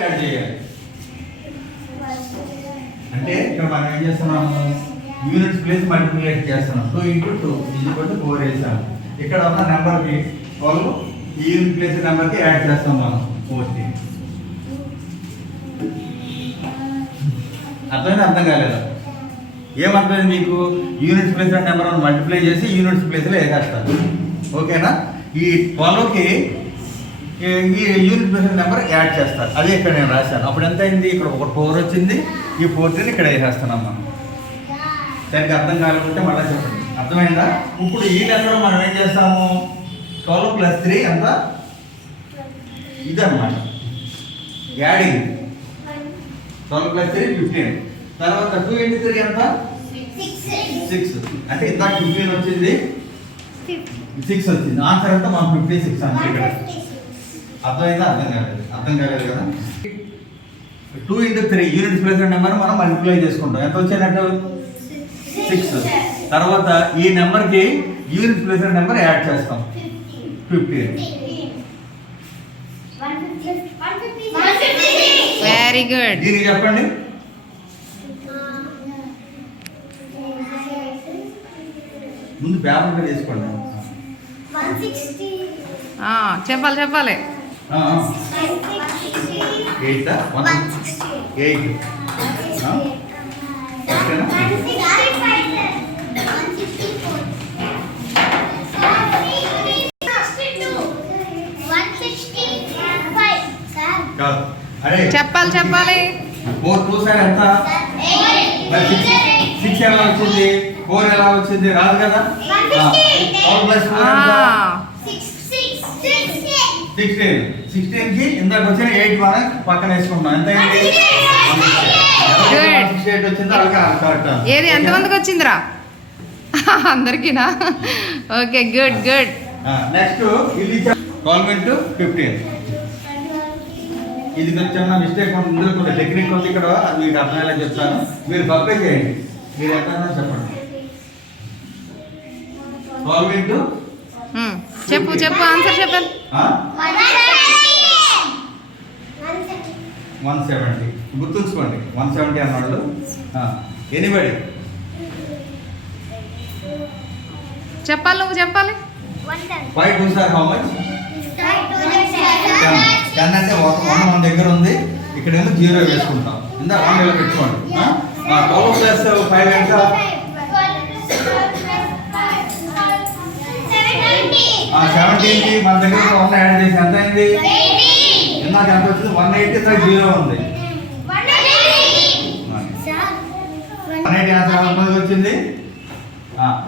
Add చేయాలి. అంటే ఇక్కడ మనం ఏం చేస్తున్నాము, యూనిట్స్ ప్లేస్ మల్టిప్లికేట్ చేస్తున్నాం. 2 × 2 4 వేసాము. ఇక్కడ ఉన్న నెంబర్కి 12 ఈ యూనిట్ ప్లేస్ నెంబర్కి యాడ్ చేస్తాం మనం 14. అర్థమైనా అర్థం కాలేదా? ఏమర్థమైంది మీకు? యూనిట్స్ ప్లేస్ నెంబర్ మల్టిప్లై చేసి యూనిట్స్ ప్లేస్లో వేసేస్తారు. ఓకేనా? ఈ 12కి ఈ యూనిట్ ప్లేస్ నెంబర్ యాడ్ చేస్తారు. అదే ఇక్కడ నేను రాశాను. అప్పుడు ఎంత అయింది? ఇక్కడ ఒక 4 వచ్చింది. ఈ 14 ఇక్కడ వేసేస్తున్నాం మనం. దానికి అర్థం కాలేకుంటే మళ్ళీ చెప్పండి. అర్థమైందా? ఇప్పుడు ఈ నెంబర్ మనం ఏం చేస్తాము, 12 + 3 ఎంత? ఇదన్నమాట యాడింగ్. 12 + 3 15. తర్వాత 2 × 3 ఎంత? 6. అంటే ఇందాక 15 వచ్చింది, 6 వచ్చింది. ఆన్సర్ అంతా మనం 56 అంటే ఇక్కడ. అర్థమైందా? అర్థం కాలేదు కదా? 2 × 3 యూనిట్ ప్లేస్ నెంబర్ మనం మల్టిప్లై చేసుకుంటాం. ఎంత వచ్చినట్టు? 6. తర్వాత ఈ నెంబర్కి యూనిట్ ప్లేస్ నెంబర్ యాడ్ చేస్తాం 15. Very good. దీనికి చెప్పండి. ముందు పేపర్ మీద తీసుకోండి. చెప్పాలి 8 చెప్పాలి 4 2 సార్ ఎంత? 6 ఎలా వచ్చింది? 4 ఎలా వచ్చింది? రాదు కదా? 16కి ఇందాక వచ్చిన 8 మనం పక్కన వేసుకుంటాం. ఎంత అయింది? 68 వచ్చింది. కరెక్ట్. ఏది ఎంతమందికి వచ్చిందిరా? అందరికీనా? Okay, good. నెక్స్ట్ ఇది 12 × 15. ఇది చిన్న మిస్టేక్ ఉంది, ఇందులో కొంచెం టెక్నిక్ ఉంది ఇక్కడ. అది మీకు అర్థమయ్యేలా చెప్తాను. మీరు పర్ఫెక్ట్ చేయండి. మీరు ఎంత చెప్పండి. 12 × చెప్పు ఆన్సర్ చెప్పండి. 170. గుర్తుంచుకోండి, 170 అన్నాడు. ఎనీబడి చెప్పాలి, నువ్వు చెప్పాలి. 5 2 సార్ హౌ మచ్? 10 అంటే 1 మన దగ్గర ఉంది. ఇక్కడేమో 0 వేసుకుంటాం. ఇందా 1 ఇలా పెట్టుకోండి. 12 + 5 ఎంత? 17కి మన దగ్గర 1 యాడ్ చేసి ఎంత అయింది? ఇందాక ఎంత వచ్చింది? 180. 0 ఉంది. 180 ఆన్సర్ ఎంతమందికి వచ్చింది?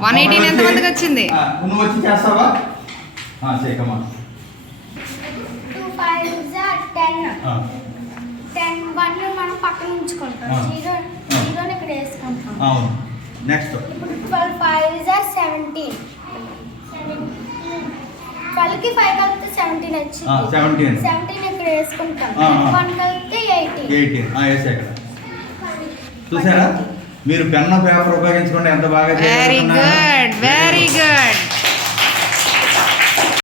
180 ఎంతమందికి వచ్చింది? నువ్వు వచ్చి చేస్తావా? చేయకమ్మా. 2 5 10. 10 1 మనం పక్కన ఉంచుకుంటాం. 0 ఇక్కడ వేసుకుంటాం. అవును. నెక్స్ట్ ఇప్పుడు 12 5 17. 12కి 5 కలిపితే 17 వచ్చింది. 17 ఇక్కడ వేసుకుంటాం. 1 కలిపితే 18. వేసా ఇక్కడ. చూసారా? మీరు పెన్ పేపర్ ఉపయోగించుకోండి ఎంత బాగా. Very good.